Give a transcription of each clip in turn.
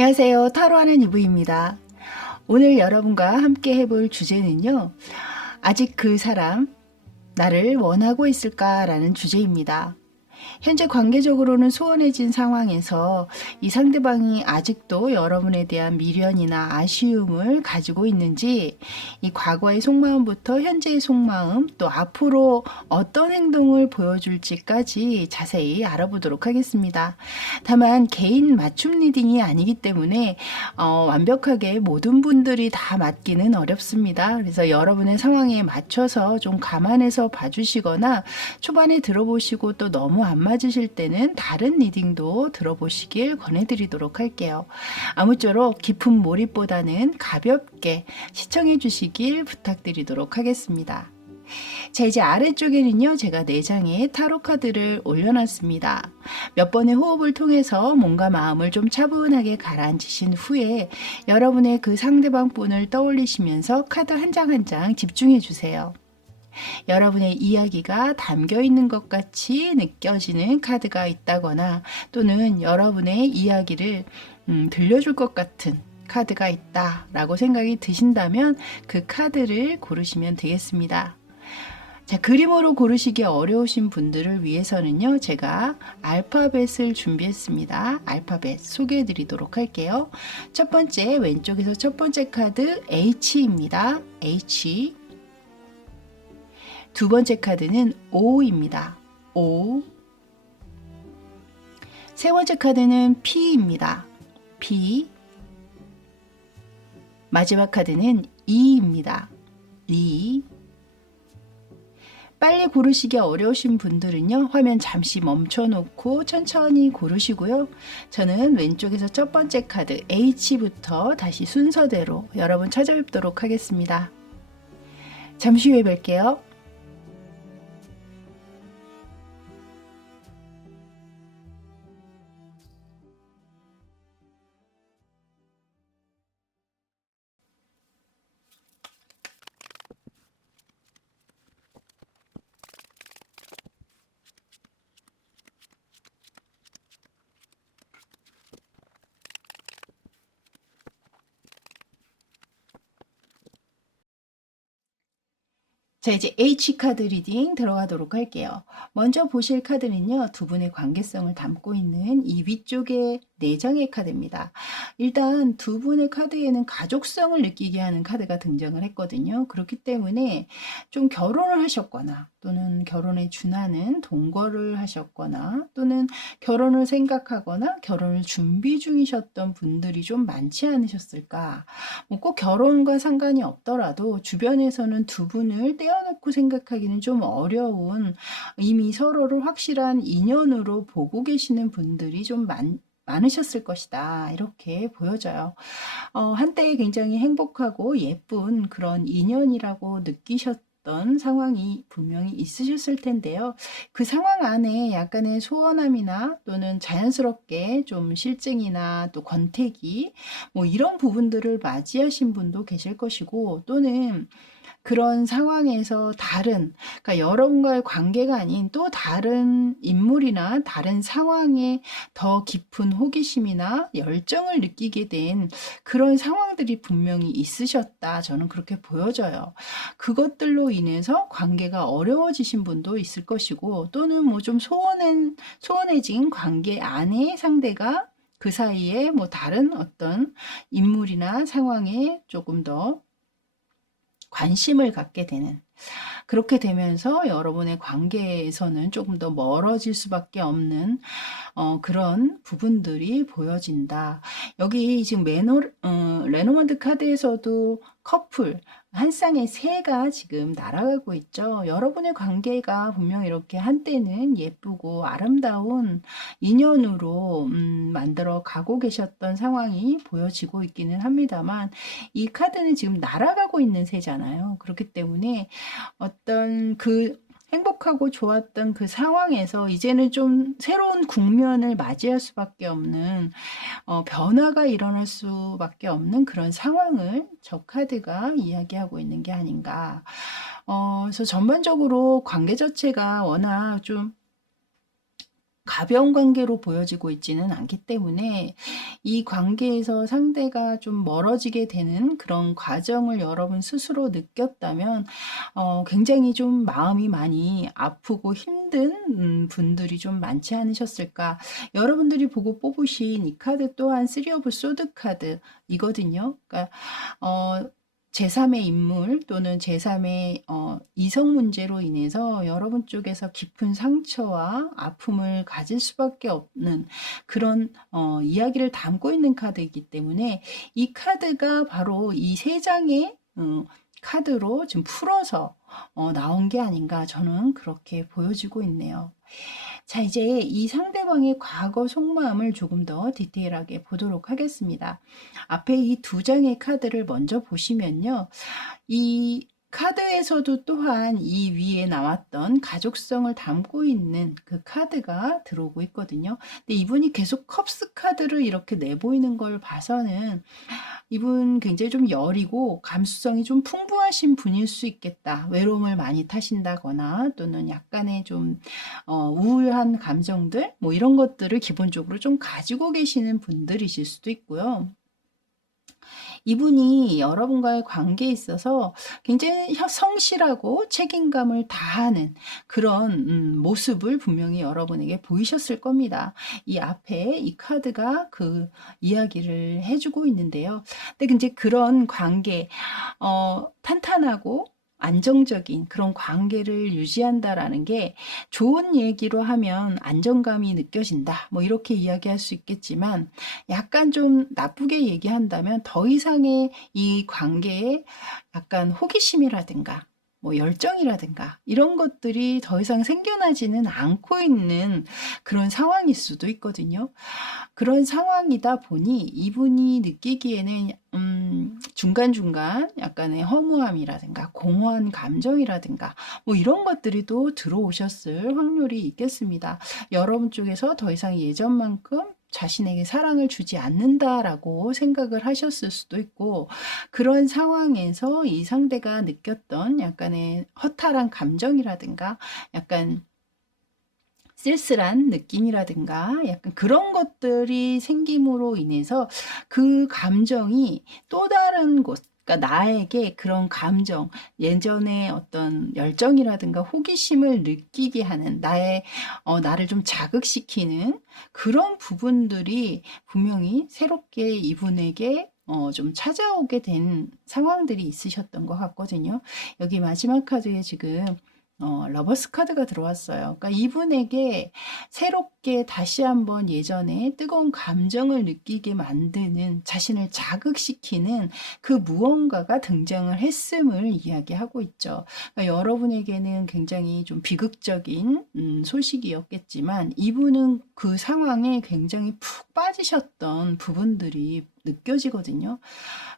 안녕하세요. 타로하는 이브입니다. 오늘 여러분과 함께 해볼 주제는요. 아직 그 사람 나를 원하고 있을까라는 주제입니다. 현재 관계적으로는 소원해진 상황에서 이 상대방이 아직도 여러분에 대한 미련이나 아쉬움을 가지고 있는지, 이 과거의 속마음부터 현재의 속마음, 또 앞으로 어떤 행동을 보여줄지까지 자세히 알아보도록 하겠습니다. 다만 개인 맞춤 리딩이 아니기 때문에 완벽하게 모든 분들이 다 맞기는 어렵습니다. 그래서 여러분의 상황에 맞춰서 좀 감안해서 봐주시거나, 초반에 들어보시고 또 너무 안 맞으실 때는 다른 리딩도 들어보시길 권해드리도록 할게요. 아무쪼록 깊은 몰입보다는 가볍게 시청해 주시길 부탁드리도록 하겠습니다. 자, 이제 아래쪽에는요, 제가 4장의 타로 카드를 올려놨습니다. 몇 번의 호흡을 통해서 몸과 마음을 좀 차분하게 가라앉히신 후에 여러분의 그 상대방 분을 떠올리시면서 카드 한 장 한 장 집중해 주세요. 여러분의 이야기가 담겨 있는 것 같이 느껴지는 카드가 있다거나, 또는 여러분의 이야기를 들려줄 것 같은 카드가 있다라고 생각이 드신다면 그 카드를 고르시면 되겠습니다. 자, 그림으로 고르시기 어려우신 분들을 위해서는요, 제가 알파벳을 준비했습니다. 알파벳 소개해 드리도록 할게요. 첫 번째, 왼쪽에서 첫 번째 카드 H입니다. H. 두 번째 카드는 O입니다. O. 세 번째 카드는 P입니다. P. 마지막 카드는 E입니다. E. 빨리 고르시기 어려우신 분들은요, 화면 잠시 멈춰놓고 천천히 고르시고요. 저는 왼쪽에서 첫 번째 카드 H부터 다시 순서대로 여러분 찾아뵙도록 하겠습니다. 잠시 후에 뵐게요. 자, 이제 H카드 리딩 들어가도록 할게요. 먼저 보실 카드는요, 두 분의 관계성을 담고 있는 이 위쪽에 4장의 카드입니다. 일단 두 분의 카드에는 가족성을 느끼게 하는 카드가 등장을 했거든요. 그렇기 때문에 좀 결혼을 하셨거나, 또는 결혼에 준하는 동거를 하셨거나, 또는 결혼을 생각하거나 결혼을 준비 중이셨던 분들이 좀 많지 않으셨을까. 꼭 결혼과 상관이 없더라도 주변에서는 두 분을 떼어놓고 생각하기는 좀 어려운, 이미 서로를 확실한 인연으로 보고 계시는 분들이 좀 많으셨을 것이다, 이렇게 보여져요. 한때 굉장히 행복하고 예쁜 그런 인연이라고 느끼셨던 상황이 분명히 있으셨을 텐데요. 그 상황 안에 약간의 소원함이나, 또는 자연스럽게 좀 실증이나 또 권태기, 뭐 이런 부분들을 맞이하신 분도 계실 것이고, 또는 그런 상황에서 다른, 그러니까 여러분과의 관계가 아닌 또 다른 인물이나 다른 상황에 더 깊은 호기심이나 열정을 느끼게 된 그런 상황들이 분명히 있으셨다, 저는 그렇게 보여져요. 그것들로 인해서 관계가 어려워지신 분도 있을 것이고, 또는 뭐 좀 소원해진 관계 안에 상대가 그 사이에 뭐 다른 어떤 인물이나 상황에 조금 더 관심을 갖게 되는, 그렇게 되면서 여러분의 관계에서는 조금 더 멀어질 수밖에 없는 그런 부분들이 보여진다. 여기 지금 레노먼드 카드에서도 커플, 한 쌍의 새가 지금 날아가고 있죠. 여러분의 관계가 분명 이렇게 한때는 예쁘고 아름다운 인연으로 만들어 가고 계셨던 상황이 보여지고 있기는 합니다만, 이 카드는 지금 날아가고 있는 새잖아요. 그렇기 때문에 어떤 그 행복하고 좋았던 그 상황에서 이제는 좀 새로운 국면을 맞이할 수밖에 없는, 변화가 일어날 수밖에 없는 그런 상황을 저 카드가 이야기하고 있는 게 아닌가. 그래서 전반적으로 관계 자체가 워낙 좀 가벼운 관계로 보여지고 있지는 않기 때문에 이 관계에서 상대가 좀 멀어지게 되는 그런 과정을 여러분 스스로 느꼈다면 굉장히 좀 마음이 많이 아프고 힘든 분들이 좀 많지 않으셨을까. 여러분들이 보고 뽑으신 이 카드 또한 3 오브 소드 카드이거든요. 그러니까 제3의 인물 또는 제3의 이성 문제로 인해서 여러분 쪽에서 깊은 상처와 아픔을 가질 수밖에 없는 그런 이야기를 담고 있는 카드이기 때문에 이 카드가 바로 이 세 장의 카드로 좀 풀어서 나온 게 아닌가 저는 그렇게 보여지고 있네요. 자, 이제 이 상대방의 과거 속마음을 조금 더 디테일하게 보도록 하겠습니다. 앞에 이 두 장의 카드를 먼저 보시면요. 이 카드에서도 또한 이 위에 나왔던 가족성을 담고 있는 그 카드가 들어오고 있거든요. 근데 이분이 계속 컵스 카드를 이렇게 내보이는 걸 봐서는 이분 굉장히 좀 여리고 감수성이 좀 풍부하신 분일 수 있겠다. 외로움을 많이 타신다거나 또는 약간의 좀 우울한 감정들 뭐 이런 것들을 기본적으로 좀 가지고 계시는 분들이실 수도 있고요. 이분이 여러분과의 관계에 있어서 굉장히 성실하고 책임감을 다하는 그런 모습을 분명히 여러분에게 보이셨을 겁니다. 이 앞에 이 카드가 그 이야기를 해주고 있는데요. 근데 이제 그런 관계, 탄탄하고 안정적인 그런 관계를 유지한다라는 게 좋은 얘기로 하면 안정감이 느껴진다. 뭐 이렇게 이야기할 수 있겠지만 약간 좀 나쁘게 얘기한다면 더 이상의 이 관계에 약간 호기심이라든가 뭐 열정이라든가 이런 것들이 더 이상 생겨나지는 않고 있는 그런 상황일 수도 있거든요. 그런 상황이다 보니 이분이 느끼기에는 중간중간 약간의 허무함이라든가 공허한 감정이라든가 뭐 이런 것들이 또 들어오셨을 확률이 있겠습니다. 여러분 쪽에서 더 이상 예전만큼 자신에게 사랑을 주지 않는다라고 생각을 하셨을 수도 있고 그런 상황에서 이 상대가 느꼈던 약간의 허탈한 감정이라든가 약간 쓸쓸한 느낌이라든가 약간 그런 것들이 생김으로 인해서 그 감정이 또 다른 곳 그러니까 나에게 그런 감정, 예전에 어떤 열정이라든가 호기심을 느끼게 하는 나를 좀 자극시키는 그런 부분들이 분명히 새롭게 이분에게 좀 찾아오게 된 상황들이 있으셨던 것 같거든요. 여기 마지막 카드에 지금 러버스 카드가 들어왔어요. 그러니까 이분에게 새롭게 다시 한번 예전에 뜨거운 감정을 느끼게 만드는 자신을 자극시키는 그 무언가가 등장을 했음을 이야기하고 있죠. 그러니까 여러분에게는 굉장히 좀 비극적인 소식이었겠지만 이분은 그 상황에 굉장히 푹 빠지셨던 부분들이 느껴지거든요.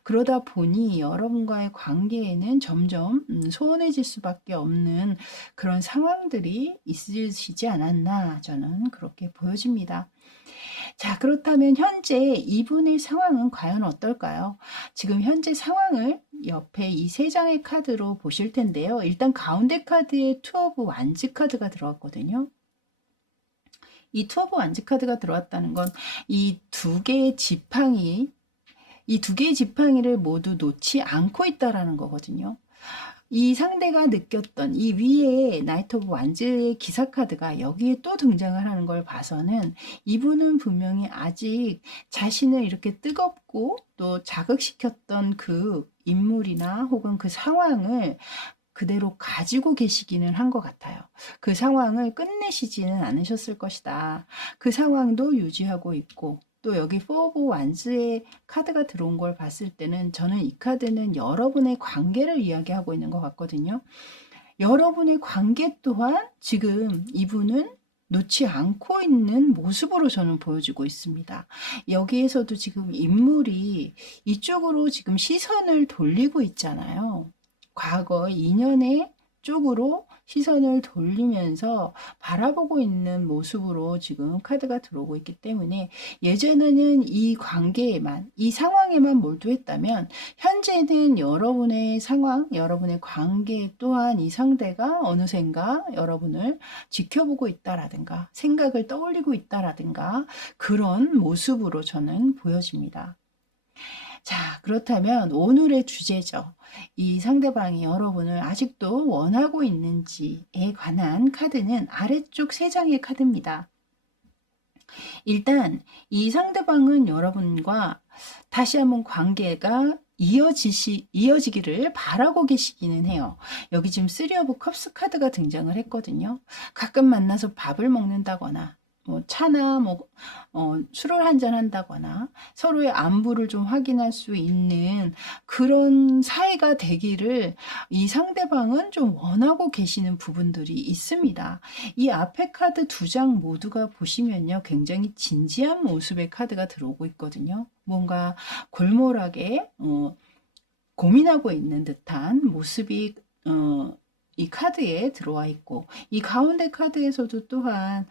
그러다 보니 여러분과의 관계에는 점점 소원해질 수밖에 없는 그런 상황들이 있으시지 않았나 저는 그렇게 보여집니다. 자, 그렇다면 현재 이분의 상황은 과연 어떨까요? 지금 현재 상황을 옆에 이 세 장의 카드로 보실 텐데요. 일단 가운데 카드에 투 오브 완즈 카드가 들어왔거든요. 이 투 오브 완즈 카드가 들어왔다는 건 이 두 개의 지팡이를 모두 놓지 않고 있다라는 거거든요. 이 상대가 느꼈던 이 위에 나이트 오브 완즈의 기사 카드가 여기에 또 등장을 하는 걸 봐서는 이분은 분명히 아직 자신을 이렇게 뜨겁고 또 자극시켰던 그 인물이나 혹은 그 상황을 그대로 가지고 계시기는 한 것 같아요. 그 상황을 끝내시지는 않으셨을 것이다. 그 상황도 유지하고 있고 또 여기 4 오브 완스의 카드가 들어온 걸 봤을 때는 저는 이 카드는 여러분의 관계를 이야기하고 있는 것 같거든요. 여러분의 관계 또한 지금 이분은 놓지 않고 있는 모습으로 저는 보여지고 있습니다. 여기에서도 지금 인물이 이쪽으로 지금 시선을 돌리고 있잖아요. 과거 인연의 쪽으로 시선을 돌리면서 바라보고 있는 모습으로 지금 카드가 들어오고 있기 때문에 예전에는 이 관계에만, 이 상황에만 몰두했다면 현재는 여러분의 상황, 여러분의 관계 또한 이 상대가 어느샌가 여러분을 지켜보고 있다라든가 생각을 떠올리고 있다라든가 그런 모습으로 저는 보여집니다. 자, 그렇다면 오늘의 주제죠. 이 상대방이 여러분을 아직도 원하고 있는지에 관한 카드는 아래쪽 3장의 카드입니다. 일단 이 상대방은 여러분과 다시 한번 관계가 이어지기를 바라고 계시기는 해요. 여기 지금 3 오브 컵스 카드가 등장을 했거든요. 가끔 만나서 밥을 먹는다거나 뭐 차나 술을 한잔 한다거나 서로의 안부를 좀 확인할 수 있는 그런 사이가 되기를 이 상대방은 좀 원하고 계시는 부분들이 있습니다. 이 앞에 카드 2장 모두가 보시면요, 굉장히 진지한 모습의 카드가 들어오고 있거든요. 뭔가 골몰하게 고민하고 있는 듯한 모습이 이 카드에 들어와 있고, 이 가운데 카드에서도 또한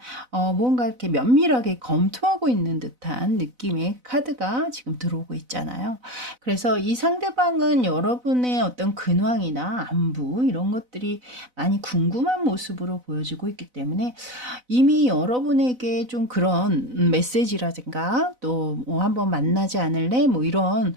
뭔가 이렇게 면밀하게 검토하고 있는 듯한 느낌의 카드가 지금 들어오고 있잖아요. 그래서 이 상대방은 여러분의 어떤 근황이나 안부 이런 것들이 많이 궁금한 모습으로 보여지고 있기 때문에 이미 여러분에게 좀 그런 메시지라든가 또 뭐 한번 만나지 않을래? 뭐 이런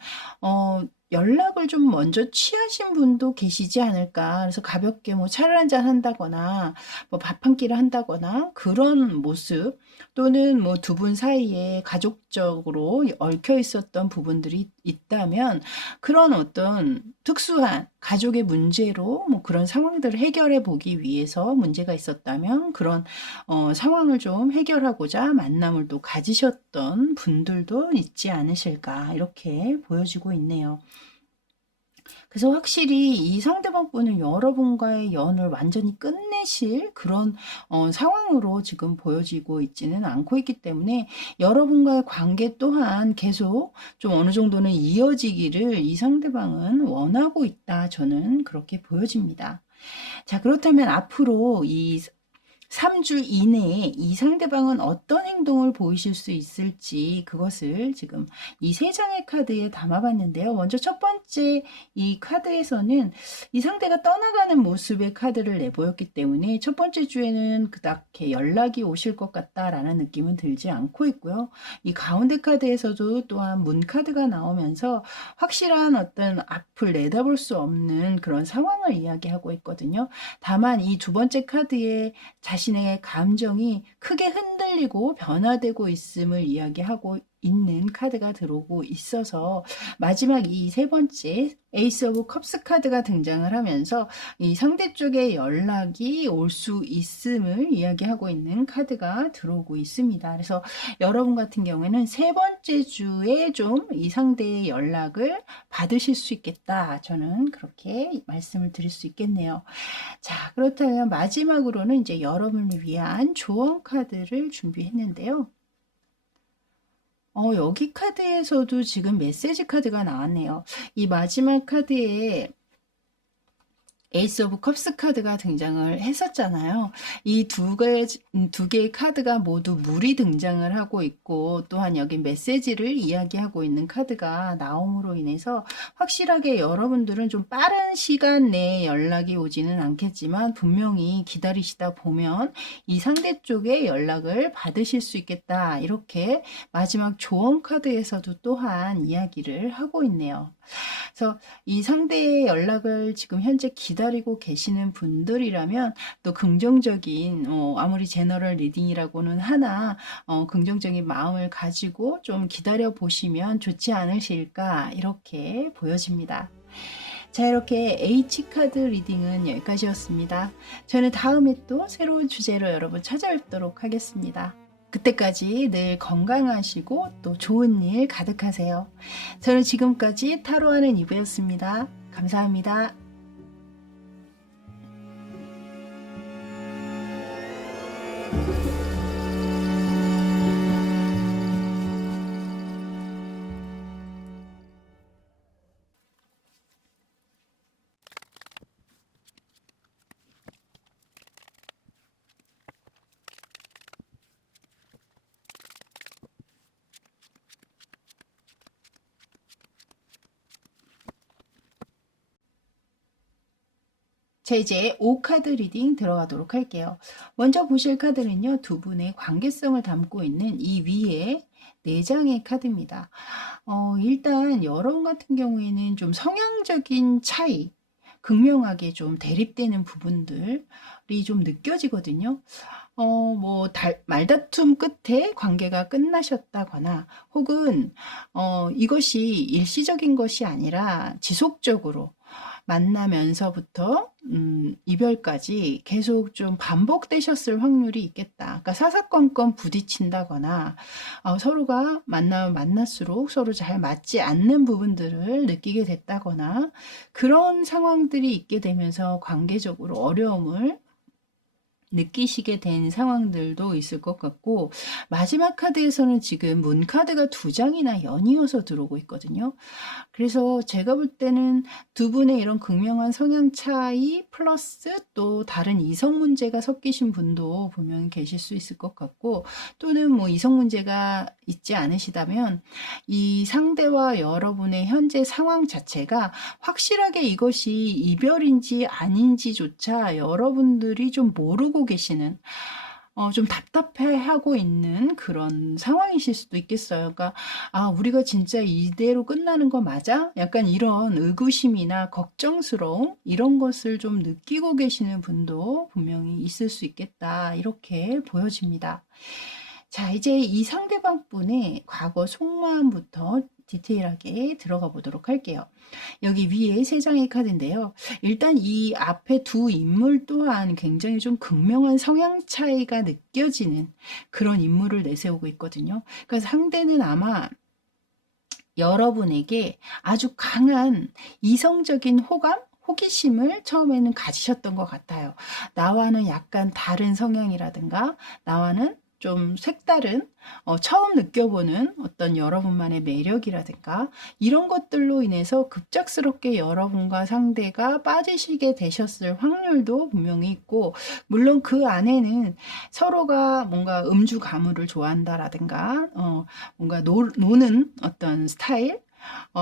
연락을 좀 먼저 취하신 분도 계시지 않을까. 그래서 가볍게 뭐 차를 한잔 한다거나 뭐 밥 한 끼를 한다거나 그런 모습, 또는 뭐 두 분 사이에 가족적으로 얽혀 있었던 부분들이 있다면 그런 어떤 특수한 가족의 문제로 뭐 그런 상황들을 해결해 보기 위해서 문제가 있었다면 그런 상황을 좀 해결하고자 만남을 또 가지셨던 분들도 있지 않으실까, 이렇게 보여지고 있네요. 그래서 확실히 이 상대방 분은 여러분과의 연을 완전히 끝내실 그런 상황으로 지금 보여지고 있지는 않고 있기 때문에 여러분과의 관계 또한 계속 좀 어느 정도는 이어지기를 이 상대방은 원하고 있다, 저는 그렇게 보여집니다. 자, 그렇다면 앞으로 이 3주 이내에 이 상대방은 어떤 행동을 보이실 수 있을지, 그것을 지금 이 3장의 카드에 담아봤는데요. 먼저 첫 번째 이 카드에서는 이 상대가 떠나가는 모습의 카드를 내보였기 때문에 첫 번째 주에는 그닥 연락이 오실 것 같다라는 느낌은 들지 않고 있고요. 이 가운데 카드에서도 또한 문 카드가 나오면서 확실한 어떤 앞을 내다볼 수 없는 그런 상황을 이야기하고 있거든요. 다만 이 두 번째 카드에 자신의 감정이 크게 흔들리고 변화되고 있음을 이야기하고 있는 카드가 들어오고 있어서 마지막 이 3번째 에이스 오브 컵스 카드가 등장을 하면서 이 상대 쪽에 연락이 올 수 있음을 이야기하고 있는 카드가 들어오고 있습니다. 그래서 여러분 같은 경우에는 3번째 주에 좀 이 상대의 연락을 받으실 수 있겠다, 저는 그렇게 말씀을 드릴 수 있겠네요. 자, 그렇다면 마지막으로는 이제 여러분을 위한 조언 카드를 준비했는데요. 여기 카드에서도 지금 메시지 카드가 나왔네요. 이 마지막 카드에 에이스 오브 컵스 카드가 등장을 했었잖아요. 이 두 개의 카드가 모두 물이 등장을 하고 있고, 또한 여기 메시지를 이야기하고 있는 카드가 나옴으로 인해서 확실하게 여러분들은 좀 빠른 시간 내에 연락이 오지는 않겠지만 분명히 기다리시다 보면 이 상대 쪽에 연락을 받으실 수 있겠다, 이렇게 마지막 조언 카드에서도 또한 이야기를 하고 있네요. 그래서 이 상대의 연락을 지금 현재 기다리고 계시는 분들이라면 또 긍정적인, 아무리 제너럴 리딩이라고는 하나 긍정적인 마음을 가지고 좀 기다려 보시면 좋지 않으실까, 이렇게 보여집니다. 자, 이렇게 H카드 리딩은 여기까지였습니다. 저는 다음에 또 새로운 주제로 여러분 찾아뵙도록 하겠습니다. 그때까지 늘 건강하시고 또 좋은 일 가득하세요. 저는 지금까지 타로하는 이브였습니다. 감사합니다. 자, 이제 5카드 리딩 들어가도록 할게요. 먼저 보실 카드는요, 두 분의 관계성을 담고 있는 이 위에 4장의 카드입니다. 일단 여러분 같은 경우에는 좀 성향적인 차이, 극명하게 좀 대립되는 부분들이 좀 느껴지거든요. 말다툼 끝에 관계가 끝나셨다거나, 혹은, 이것이 일시적인 것이 아니라 지속적으로 만나면서부터, 이별까지 계속 좀 반복되셨을 확률이 있겠다. 그러니까 사사건건 부딪힌다거나, 서로가 만나면 만날수록 서로 잘 맞지 않는 부분들을 느끼게 됐다거나, 그런 상황들이 있게 되면서 관계적으로 어려움을 느끼시게 된 상황들도 있을 것 같고, 마지막 카드에서는 지금 문 카드가 2장이나 연이어서 들어오고 있거든요. 그래서 제가 볼 때는 두 분의 이런 극명한 성향 차이 플러스 또 다른 이성 문제가 섞이신 분도 분명히 계실 수 있을 것 같고, 또는 뭐 이성 문제가 있지 않으시다면 이 상대와 여러분의 현재 상황 자체가 확실하게 이것이 이별인지 아닌지조차 여러분들이 좀 모르고 계시는, 좀 답답해하고 있는 그런 상황이실 수도 있겠어요. 그러니까 우리가 진짜 이대로 끝나는 거 맞아? 약간 이런 의구심이나 걱정스러움 이런 것을 좀 느끼고 계시는 분도 분명히 있을 수 있겠다. 이렇게 보여집니다. 자, 이제 이 상대방 분의 과거 속마음부터 디테일하게 들어가 보도록 할게요. 여기 위에 3장의 카드인데요. 일단 이 앞에 두 인물 또한 굉장히 좀 극명한 성향 차이가 느껴지는 그런 인물을 내세우고 있거든요. 그러니까 상대는 아마 여러분에게 아주 강한 이성적인 호감? 호기심을 처음에는 가지셨던 것 같아요. 나와는 약간 다른 성향이라든가, 나와는 좀 색다른, 처음 느껴보는 어떤 여러분만의 매력이라든가, 이런 것들로 인해서 급작스럽게 여러분과 상대가 빠지시게 되셨을 확률도 분명히 있고, 물론 그 안에는 서로가 뭔가 음주 가무를 좋아한다라든가, 뭔가 노는 어떤 스타일,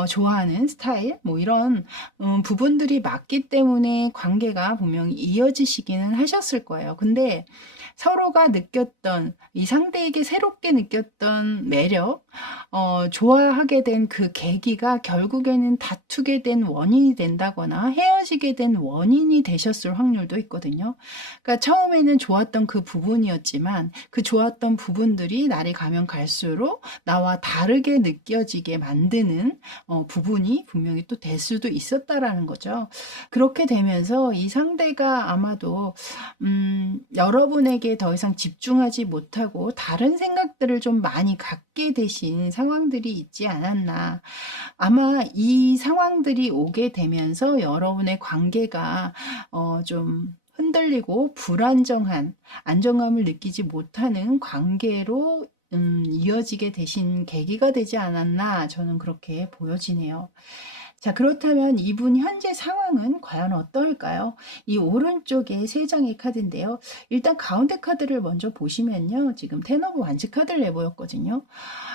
좋아하는 스타일, 뭐 이런 부분들이 맞기 때문에 관계가 분명히 이어지시기는 하셨을 거예요. 근데 서로가 느꼈던, 이 상대에게 새롭게 느꼈던 매력, 좋아하게 된 그 계기가 결국에는 다투게 된 원인이 된다거나 헤어지게 된 원인이 되셨을 확률도 있거든요. 그러니까 처음에는 좋았던 그 부분이었지만 그 좋았던 부분들이 날이 가면 갈수록 나와 다르게 느껴지게 만드는 부분이 분명히 또 될 수도 있었다라는 거죠. 그렇게 되면서 이 상대가 아마도 여러분에게 더 이상 집중하지 못하고 다른 생각들을 좀 많이 갖게 되신 상황들이 있지 않았나. 아마 이 상황들이 오게 되면서 여러분의 관계가 좀 흔들리고 불안정한, 안정감을 느끼지 못하는 관계로 이어지게 되신 계기가 되지 않았나, 저는 그렇게 보여지네요. 자, 그렇다면 이분 현재 상황은 과연 어떨까요? 이 오른쪽에 3장의 카드인데요. 일단 가운데 카드를 먼저 보시면요. 지금 텐 오브 완즈 카드를 내보였거든요.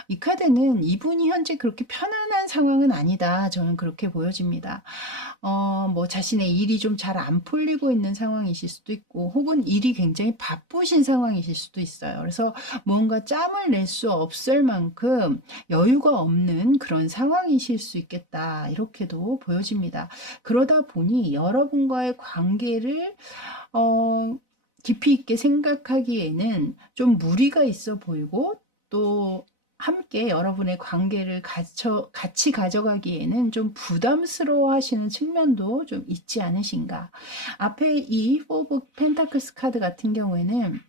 이 카드는 이분이 현재 그렇게 편안한 상황은 아니다. 저는 그렇게 보여집니다. 뭐 자신의 일이 좀 잘 안 풀리고 있는 상황이실 수도 있고, 혹은 일이 굉장히 바쁘신 상황이실 수도 있어요. 그래서 뭔가 짬을 낼 수 없을 만큼 여유가 없는 그런 상황이실 수 있겠다. 이렇게도 보여집니다. 그러다 보니 여러분과의 관계를 깊이 있게 생각하기에는 좀 무리가 있어 보이고, 또 함께 여러분의 관계를 같이 가져가기에는 좀 부담스러워 하시는 측면도 좀 있지 않으신가. 앞에 이 포브 펜타클스 카드 같은 경우에는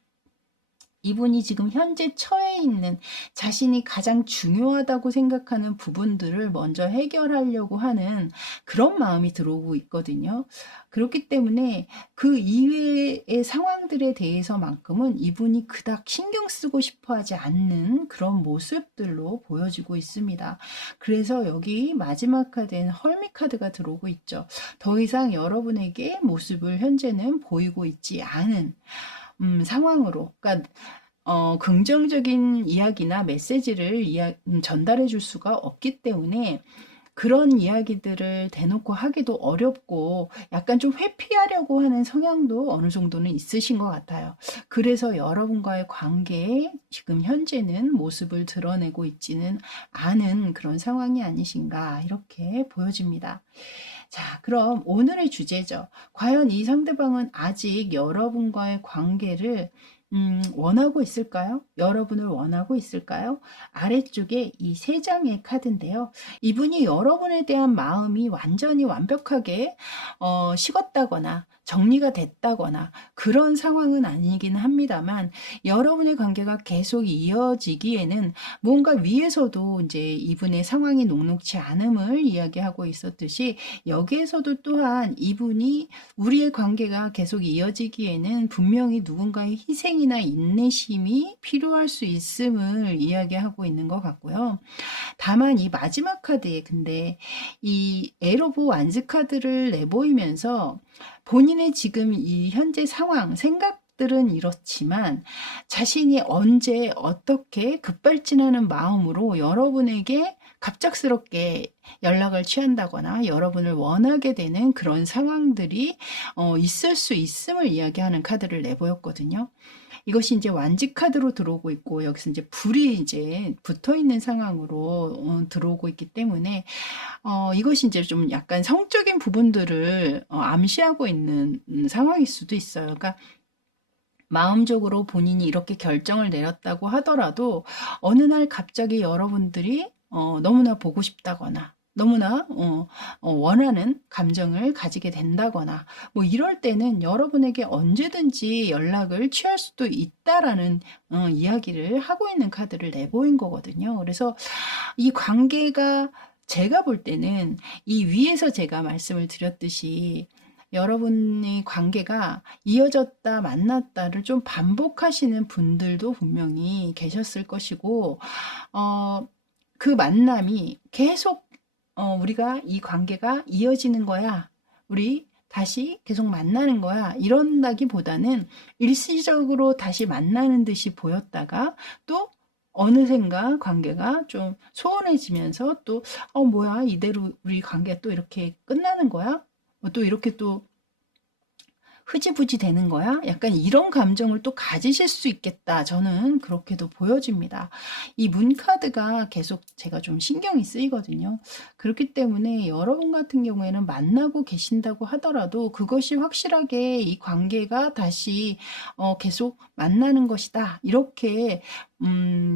이분이 지금 현재 처해 있는 자신이 가장 중요하다고 생각하는 부분들을 먼저 해결하려고 하는 그런 마음이 들어오고 있거든요. 그렇기 때문에 그 이외의 상황들에 대해서만큼은 이분이 그닥 신경 쓰고 싶어 하지 않는 그런 모습들로 보여지고 있습니다. 그래서 여기 마지막 카드엔 헐밋 카드가 들어오고 있죠. 더 이상 여러분에게 모습을 현재는 보이고 있지 않은 상황으로, 그러니까 긍정적인 이야기나 메시지를 전달해 줄 수가 없기 때문에 그런 이야기들을 대놓고 하기도 어렵고 약간 좀 회피하려고 하는 성향도 어느 정도는 있으신 것 같아요. 그래서 여러분과의 관계에 지금 현재는 모습을 드러내고 있지는 않은 그런 상황이 아니신가 이렇게 보여집니다. 자, 그럼 오늘의 주제죠. 과연 이 상대방은 아직 여러분과의 관계를 원하고 있을까요? 여러분을 원하고 있을까요? 아래쪽에 이 세 장의 카드인데요. 이분이 여러분에 대한 마음이 완전히 완벽하게 식었다거나 정리가 됐다거나 그런 상황은 아니긴 합니다만, 여러분의 관계가 계속 이어지기에는 뭔가 위에서도 이제 이분의 상황이 녹록치 않음을 이야기하고 있었듯이, 여기에서도 또한 이분이 우리의 관계가 계속 이어지기에는 분명히 누군가의 희생이나 인내심이 필요할 수 있음을 이야기하고 있는 것 같고요. 다만 이 마지막 카드에 근데 이 에러 오브 완즈 카드를 내보이면서 본인의 지금 이 현재 상황, 생각들은 이렇지만 자신이 언제 어떻게 급발진하는 마음으로 여러분에게 갑작스럽게 연락을 취한다거나 여러분을 원하게 되는 그런 상황들이 있을 수 있음을 이야기하는 카드를 내보였거든요. 이것이 이제 완지 카드로 들어오고 있고, 여기서 이제 불이 이제 붙어 있는 상황으로 들어오고 있기 때문에 이것이 이제 좀 약간 성적인 부분들을 암시하고 있는 상황일 수도 있어요. 그러니까 마음적으로 본인이 이렇게 결정을 내렸다고 하더라도 어느 날 갑자기 여러분들이 너무나 보고 싶다거나 너무나 원하는 감정을 가지게 된다거나 뭐 이럴 때는 여러분에게 언제든지 연락을 취할 수도 있다라는 이야기를 하고 있는 카드를 내보인 거거든요. 그래서 이 관계가, 제가 볼 때는 이 위에서 제가 말씀을 드렸듯이 여러분의 관계가 이어졌다 만났다를 좀 반복하시는 분들도 분명히 계셨을 것이고, 그 만남이 계속 우리가 이 관계가 이어지는 거야, 우리 다시 계속 만나는 거야, 이런다기보다는 일시적으로 다시 만나는 듯이 보였다가 또 어느샌가 관계가 좀 소원해지면서 또 뭐야, 이대로 우리 관계 또 이렇게 끝나는 거야? 또 이렇게 또 흐지부지 되는 거야? 약간 이런 감정을 또 가지실 수 있겠다. 저는 그렇게도 보여집니다. 이 문카드가 계속 제가 좀 신경이 쓰이거든요. 그렇기 때문에 여러분 같은 경우에는 만나고 계신다고 하더라도 그것이 확실하게 이 관계가 다시 계속 만나는 것이다, 이렇게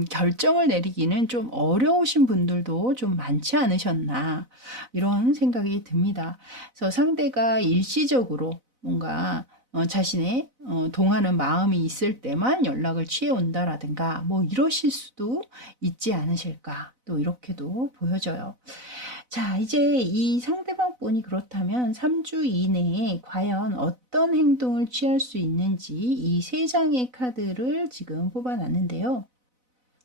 결정을 내리기는 좀 어려우신 분들도 좀 많지 않으셨나, 이런 생각이 듭니다. 그래서 상대가 일시적으로 뭔가 자신의 동하는 마음이 있을 때만 연락을 취해 온다라든가 뭐 이러실 수도 있지 않으실까, 또 이렇게도 보여져요. 자, 이제 이 상대방 분이 그렇다면 3주 이내에 과연 어떤 행동을 취할 수 있는지 이 세 장의 카드를 지금 뽑아놨는데요.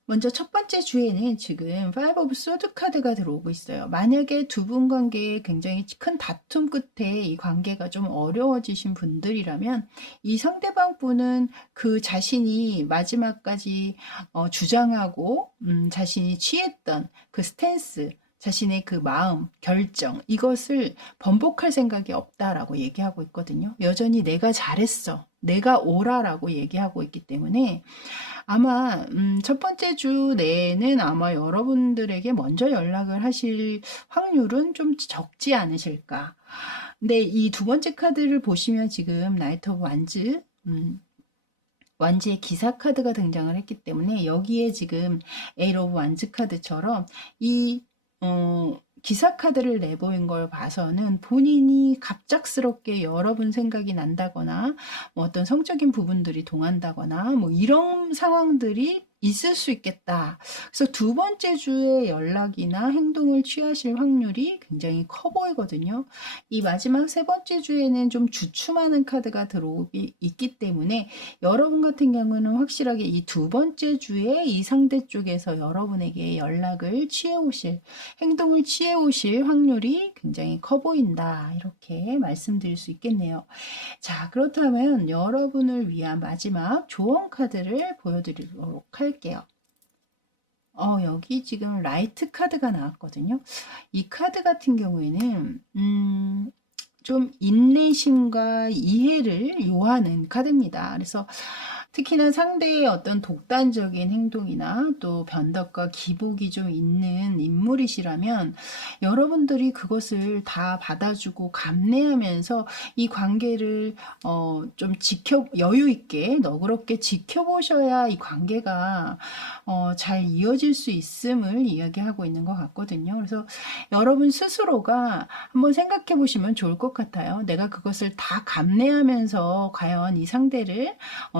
먼저 첫 번째 주에는 지금 Five of Swords 카드가 들어오고 있어요. 만약에 두 분 관계에 굉장히 큰 다툼 끝에 이 관계가 좀 어려워지신 분들이라면, 이 상대방 분은 그 자신이 마지막까지 주장하고 자신이 취했던 그 스탠스, 자신의 그 마음, 결정, 이것을 번복할 생각이 없다라고 얘기하고 있거든요. 여전히 내가 잘했어, 내가 옳아라고 얘기하고 있기 때문에 아마 첫 번째 주 내에는 아마 여러분들에게 먼저 연락을 하실 확률은 좀 적지 않으실까. 근데 이 두 번째 카드를 보시면 지금 나이트 오브 완즈, 완즈의 기사 카드가 등장을 했기 때문에 여기에 지금 에이트 오브 완즈 카드처럼 이 기사 카드를 내보인 걸 봐서는 본인이 갑작스럽게 여러분 생각이 난다거나 뭐 어떤 성적인 부분들이 동한다거나 뭐 이런 상황들이 있을 수 있겠다. 그래서 두 번째 주에 연락이나 행동을 취하실 확률이 굉장히 커 보이거든요. 이 마지막 세 번째 주에는 좀 주춤하는 카드가 들어오기 있기 때문에 여러분 같은 경우는 확실하게 이 두 번째 주에 이 상대 쪽에서 여러분에게 연락을 취해 오실, 행동을 취해 오실 확률이 굉장히 커 보인다, 이렇게 말씀드릴 수 있겠네요. 자, 그렇다면 여러분을 위한 마지막 조언 카드를 보여드리도록 할게요. 여기 지금 라이트 카드가 나왔거든요. 이 카드 같은 경우에는 좀 인내심과 이해를 요하는 카드입니다. 그래서 특히나 상대의 어떤 독단적인 행동이나 또 변덕과 기복이 좀 있는 인물이시라면 여러분들이 그것을 다 받아주고 감내하면서 이 관계를 좀 여유 있게 너그럽게 지켜보셔야 이 관계가 잘 이어질 수 있음을 이야기하고 있는 것 같거든요. 그래서 여러분 스스로가 한번 생각해 보시면 좋을 것 같아요. 내가 그것을 다 감내하면서 과연 이 상대를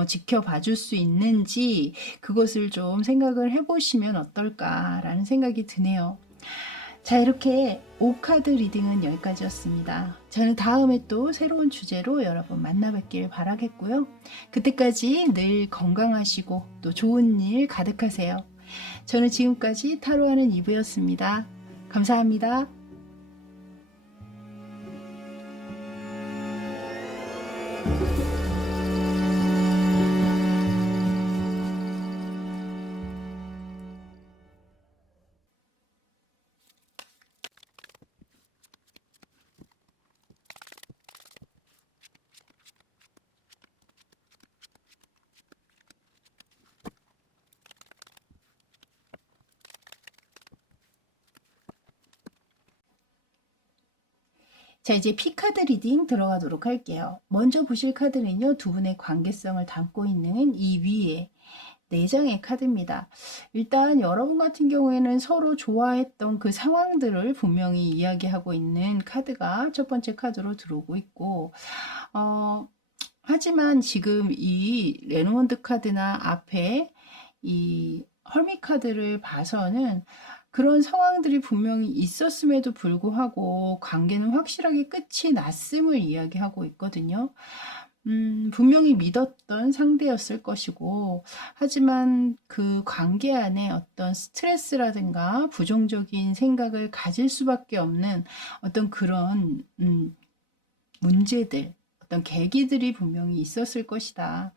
지켜봐 줄 수 있는지 그것을 좀 생각을 해보시면 어떨까라는 생각이 드네요. 자, 이렇게 5카드 리딩은 여기까지였습니다. 저는 다음에 또 새로운 주제로 여러분 만나뵙길 바라겠고요. 그때까지 늘 건강하시고 또 좋은 일 가득하세요. 저는 지금까지 타로하는 이브였습니다. 감사합니다. 자, 이제 P카드 리딩 들어가도록 할게요. 먼저 보실 카드는요, 두 분의 관계성을 담고 있는 이 위에 4장의 카드입니다. 일단 여러분 같은 경우에는 서로 좋아했던 그 상황들을 분명히 이야기하고 있는 카드가 첫 번째 카드로 들어오고 있고, 하지만 지금 이 레노먼드 카드나 앞에 이 헐미 카드를 봐서는 그런 상황들이 분명히 있었음에도 불구하고 관계는 확실하게 끝이 났음을 이야기하고 있거든요. 분명히 믿었던 상대였을 것이고, 하지만 그 관계 안에 어떤 스트레스라든가 부정적인 생각을 가질 수밖에 없는 어떤 그런 문제들, 어떤 계기들이 분명히 있었을 것이다.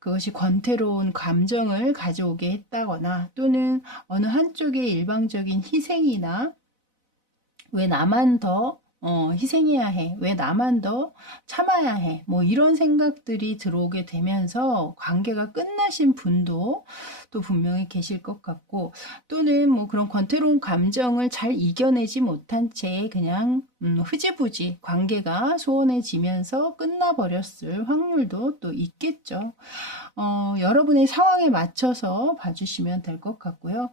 그것이 권태로운 감정을 가져오게 했다거나 또는 어느 한쪽의 일방적인 희생이나 왜 나만 더 희생해야 해? 왜 나만 더 참아야 해? 뭐 이런 생각들이 들어오게 되면서 관계가 끝나신 분도 또 분명히 계실 것 같고, 또는 뭐 그런 권태로운 감정을 잘 이겨내지 못한 채 그냥 흐지부지 관계가 소원해지면서 끝나버렸을 확률도 또 있겠죠. 여러분의 상황에 맞춰서 봐주시면 될 것 같고요.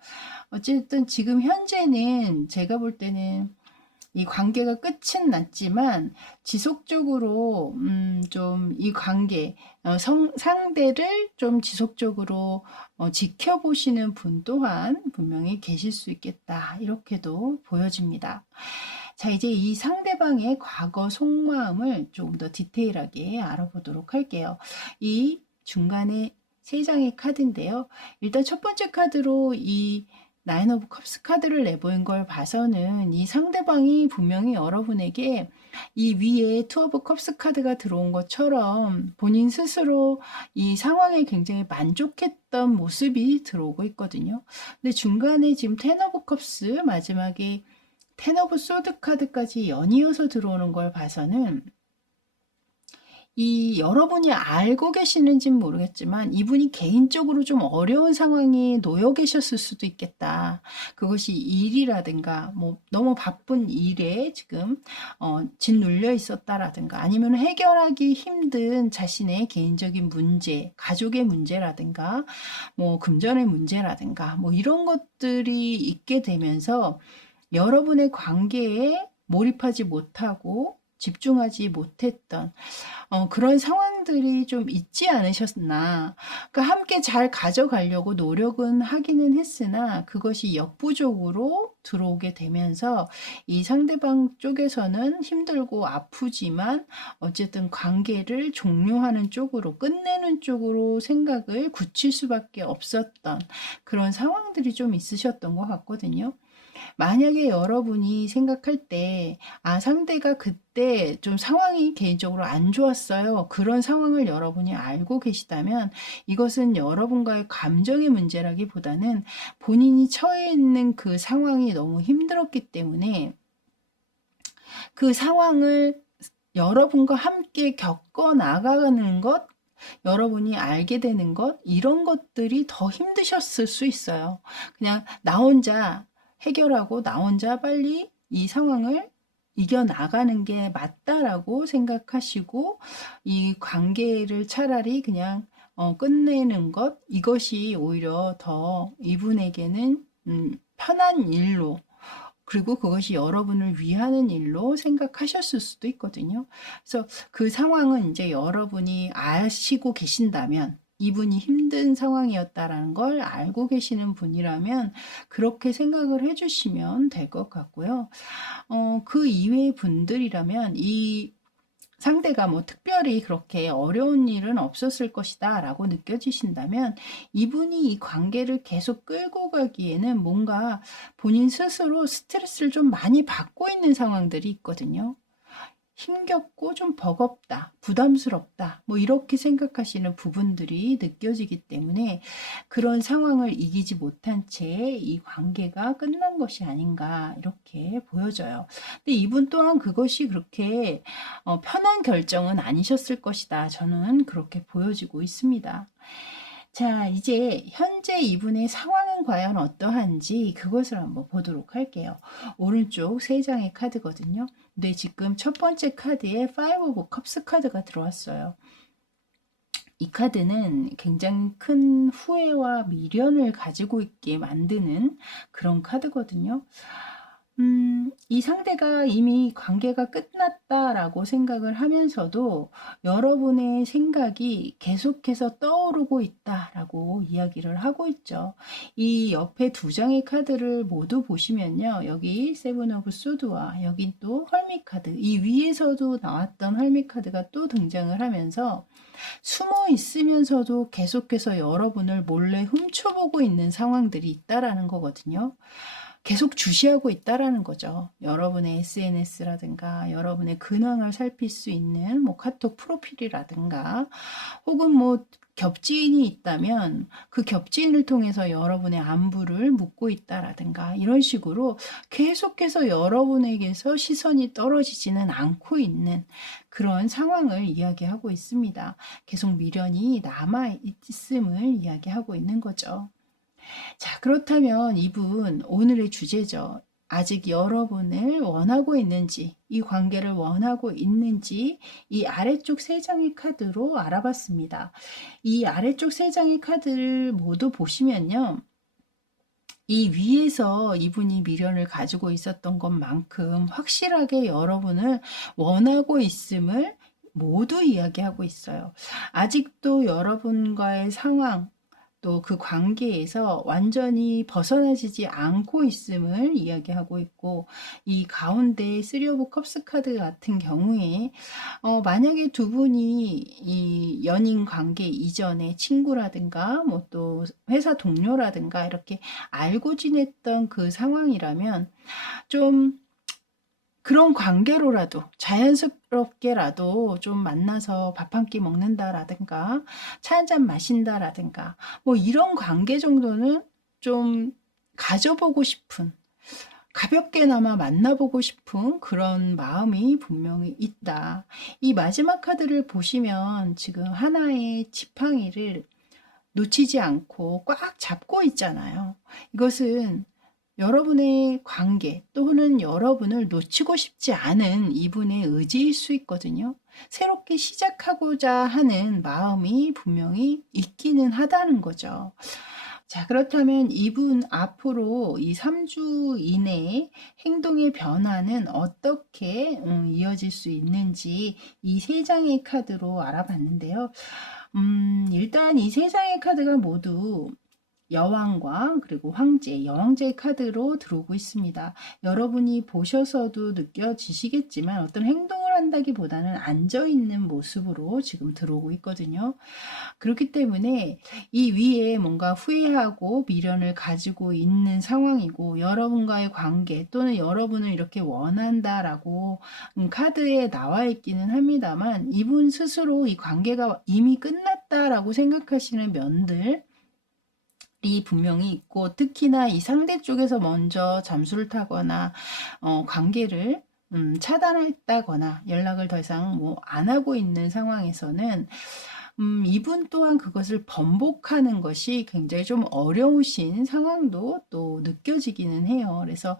어쨌든 지금 현재는 제가 볼 때는 이 관계가 끝은 났지만 지속적으로 좀 이 관계 상대를 좀 지속적으로 지켜보시는 분 또한 분명히 계실 수 있겠다, 이렇게도 보여집니다. 자, 이제 이 상대방의 과거 속마음을 조금 더 디테일하게 알아보도록 할게요. 이 중간에 3장의 카드인데요. 일단 첫 번째 카드로 이 나인 오브 컵스 카드를 내보인 걸 봐서는 이 상대방이 분명히 여러분에게 이 위에 투 오브 컵스 카드가 들어온 것처럼 본인 스스로 이 상황에 굉장히 만족했던 모습이 들어오고 있거든요. 근데 중간에 지금 텐 오브 컵스, 마지막에 텐 오브 소드 카드까지 연이어서 들어오는 걸 봐서는 이 여러분이 알고 계시는지는 모르겠지만 이분이 개인적으로 좀 어려운 상황에 놓여 계셨을 수도 있겠다. 그것이 일이라든가 뭐 너무 바쁜 일에 지금 짓눌려 있었다라든가, 아니면 해결하기 힘든 자신의 개인적인 문제, 가족의 문제라든가 뭐 금전의 문제라든가 뭐 이런 것들이 있게 되면서 여러분의 관계에 몰입하지 못하고 집중하지 못했던 그런 상황들이 좀 있지 않으셨나. 그러니까 함께 잘 가져가려고 노력은 하기는 했으나 그것이 역부족으로 들어오게 되면서 이 상대방 쪽에서는 힘들고 아프지만 어쨌든 관계를 종료하는 쪽으로, 끝내는 쪽으로 생각을 굳힐 수밖에 없었던 그런 상황들이 좀 있으셨던 것 같거든요. 만약에 여러분이 생각할 때, 상대가 그때 좀 상황이 개인적으로 안 좋았어요. 그런 상황을 여러분이 알고 계시다면 이것은 여러분과의 감정의 문제라기보다는 본인이 처해 있는 그 상황이 너무 힘들었기 때문에 그 상황을 여러분과 함께 겪어 나가는 것, 여러분이 알게 되는 것, 이런 것들이 더 힘드셨을 수 있어요. 그냥 나 혼자 해결하고 나 혼자 빨리 이 상황을 이겨나가는 게 맞다라고 생각하시고 이 관계를 차라리 그냥 끝내는 것, 이것이 오히려 더 이분에게는 편한 일로, 그리고 그것이 여러분을 위하는 일로 생각하셨을 수도 있거든요. 그래서 그 상황은 이제 여러분이 아시고 계신다면, 이분이 힘든 상황이었다라는 걸 알고 계시는 분이라면 그렇게 생각을 해주시면 될 것 같고요. 그 이외의 분들이라면 이 상대가 뭐 특별히 그렇게 어려운 일은 없었을 것이다 라고 느껴지신다면 이분이 이 관계를 계속 끌고 가기에는 뭔가 본인 스스로 스트레스를 좀 많이 받고 있는 상황들이 있거든요. 힘겹고 좀 버겁다, 부담스럽다, 뭐 이렇게 생각하시는 부분들이 느껴지기 때문에 그런 상황을 이기지 못한 채 이 관계가 끝난 것이 아닌가 이렇게 보여져요. 근데 이분 또한 그것이 그렇게 편한 결정은 아니셨을 것이다. 저는 그렇게 보여지고 있습니다. 자, 이제 현재 이분의 상황은 과연 어떠한지 그것을 한번 보도록 할게요. 오른쪽 3장의 카드거든요. 근데 지금 첫 번째 카드에 Five of Cups 카드가 들어왔어요. 이 카드는 굉장히 큰 후회와 미련을 가지고 있게 만드는 그런 카드거든요. 이 상대가 이미 관계가 끝났다라고 생각을 하면서도 여러분의 생각이 계속해서 떠오르고 있다라고 이야기를 하고 있죠. 이 옆에 2장의 카드를 모두 보시면요. 여기 세븐 오브 소드와 여긴 또 헐밋 카드, 이 위에서도 나왔던 헐밋 카드가 또 등장을 하면서 숨어 있으면서도 계속해서 여러분을 몰래 훔쳐보고 있는 상황들이 있다라는 거거든요. 계속 주시하고 있다라는 거죠. 여러분의 SNS라든가 여러분의 근황을 살필 수 있는 뭐 카톡 프로필이라든가 혹은 뭐 겹지인이 있다면 그 겹지인을 통해서 여러분의 안부를 묻고 있다라든가 이런 식으로 계속해서 여러분에게서 시선이 떨어지지는 않고 있는 그런 상황을 이야기하고 있습니다. 계속 미련이 남아있음을 이야기하고 있는 거죠. 자, 그렇다면 이분 오늘의 주제죠. 아직 여러분을 원하고 있는지, 이 관계를 원하고 있는지 이 아래쪽 3장의 카드로 알아봤습니다. 이 아래쪽 3장의 카드를 모두 보시면요. 이 위에서 이분이 미련을 가지고 있었던 것만큼 확실하게 여러분을 원하고 있음을 모두 이야기하고 있어요. 아직도 여러분과의 상황, 또 그 관계에서 완전히 벗어나지지 않고 있음을 이야기하고 있고, 이 가운데 3 오브 컵스 카드 같은 경우에 만약에 두 분이 이 연인 관계 이전에 친구라든가 뭐 또 회사 동료라든가 이렇게 알고 지냈던 그 상황이라면 좀 그런 관계로라도 자연스럽게라도 좀 만나서 밥 한 끼 먹는다라든가 차 한 잔 마신다라든가 뭐 이런 관계 정도는 좀 가져보고 싶은, 가볍게나마 만나보고 싶은 그런 마음이 분명히 있다. 이 마지막 카드를 보시면 지금 하나의 지팡이를 놓치지 않고 꽉 잡고 있잖아요. 이것은 여러분의 관계 또는 여러분을 놓치고 싶지 않은 이분의 의지일 수 있거든요. 새롭게 시작하고자 하는 마음이 분명히 있기는 하다는 거죠. 자, 그렇다면 이분 앞으로 이 3주 이내에 행동의 변화는 어떻게 이어질 수 있는지 이 3장의 카드로 알아봤는데요. 일단 이 3장의 카드가 모두 여왕과 그리고 황제, 여왕제 카드로 들어오고 있습니다. 여러분이 보셔서도 느껴지시겠지만 어떤 행동을 해결한다기보다는 앉아있는 모습으로 지금 들어오고 있거든요. 그렇기 때문에 이 위에 뭔가 후회하고 미련을 가지고 있는 상황이고, 여러분과의 관계 또는 여러분을 이렇게 원한다라고 카드에 나와 있기는 합니다만, 이분 스스로 이 관계가 이미 끝났다라고 생각하시는 면들 이 분명히 있고, 특히나 이 상대 쪽에서 먼저 잠수를 타거나 관계를 차단했다거나 연락을 더 이상 뭐 안 하고 있는 상황에서는 이분 또한 그것을 번복하는 것이 굉장히 좀 어려우신 상황도 또 느껴지기는 해요. 그래서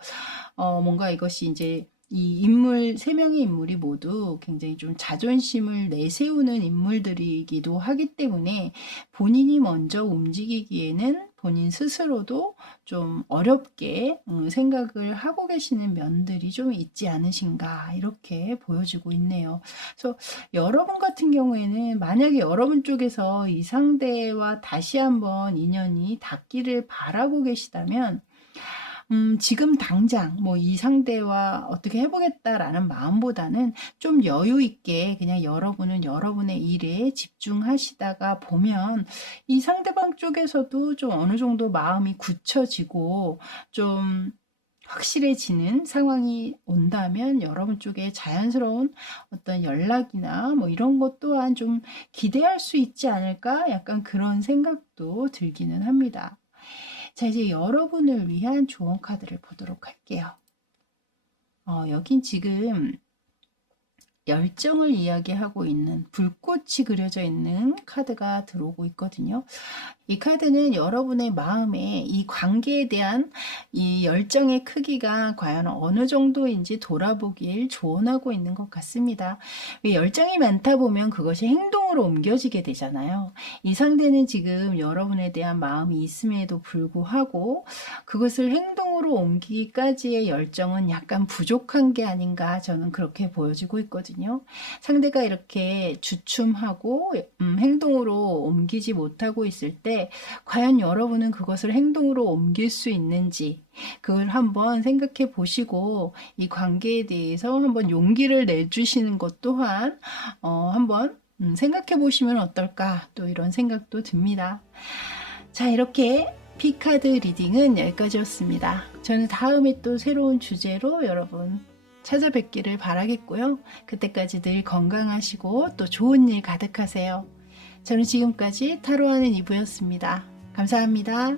뭔가 이것이 이제 이 인물, 세 명의 인물이 모두 굉장히 좀 자존심을 내세우는 인물들이기도 하기 때문에, 본인이 먼저 움직이기에는 본인 스스로도 좀 어렵게 생각을 하고 계시는 면들이 좀 있지 않으신가, 이렇게 보여지고 있네요. 그래서 여러분 같은 경우에는 만약에 여러분 쪽에서 이 상대와 다시 한번 인연이 닿기를 바라고 계시다면, 지금 당장 뭐 이 상대와 어떻게 해보겠다라는 마음보다는 좀 여유 있게 그냥 여러분은 여러분의 일에 집중하시다가 보면, 이 상대방 쪽에서도 좀 어느 정도 마음이 굳혀지고 좀 확실해지는 상황이 온다면, 여러분 쪽에 자연스러운 어떤 연락이나 뭐 이런 것 또한 좀 기대할 수 있지 않을까, 약간 그런 생각도 들기는 합니다. 자, 이제 여러분을 위한 조언 카드를 보도록 할게요. 여긴 지금 열정을 이야기하고 있는 불꽃이 그려져 있는 카드가 들어오고 있거든요. 이 카드는 여러분의 마음에 이 관계에 대한 이 열정의 크기가 과연 어느 정도인지 돌아보길 조언하고 있는 것 같습니다. 열정이 많다 보면 그것이 행동으로 옮겨지게 되잖아요. 이 상대는 지금 여러분에 대한 마음이 있음에도 불구하고 그것을 행동으로 옮기기까지의 열정은 약간 부족한 게 아닌가, 저는 그렇게 보여지고 있거든요. 상대가 이렇게 주춤하고 행동으로 옮기지 못하고 있을 때, 과연 여러분은 그것을 행동으로 옮길 수 있는지, 그걸 한번 생각해 보시고 이 관계에 대해서 한번 용기를 내주시는 것 또한 한번 생각해 보시면 어떨까, 또 이런 생각도 듭니다. 자, 이렇게 피카드 리딩은 여기까지였습니다. 저는 다음에 또 새로운 주제로 여러분 찾아뵙기를 바라겠고요. 그때까지 늘 건강하시고 또 좋은 일 가득하세요. 저는 지금까지 타로하는 이브였습니다. 감사합니다.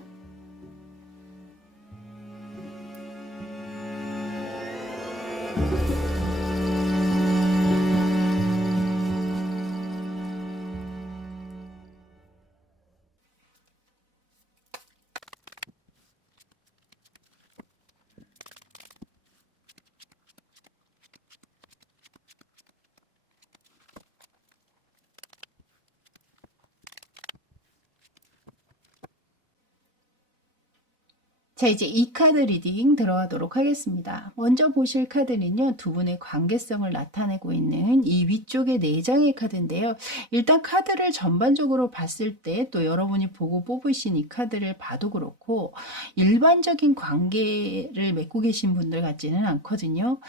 자, 이제 이 카드 리딩 들어가도록 하겠습니다. 먼저 보실 카드는요, 두 분의 관계성을 나타내고 있는 이 위쪽의 4장의 카드인데요. 일단 카드를 전반적으로 봤을 때, 또 여러분이 보고 뽑으신 이 카드를 봐도 그렇고, 일반적인 관계를 맺고 계신 분들 같지는 않거든요.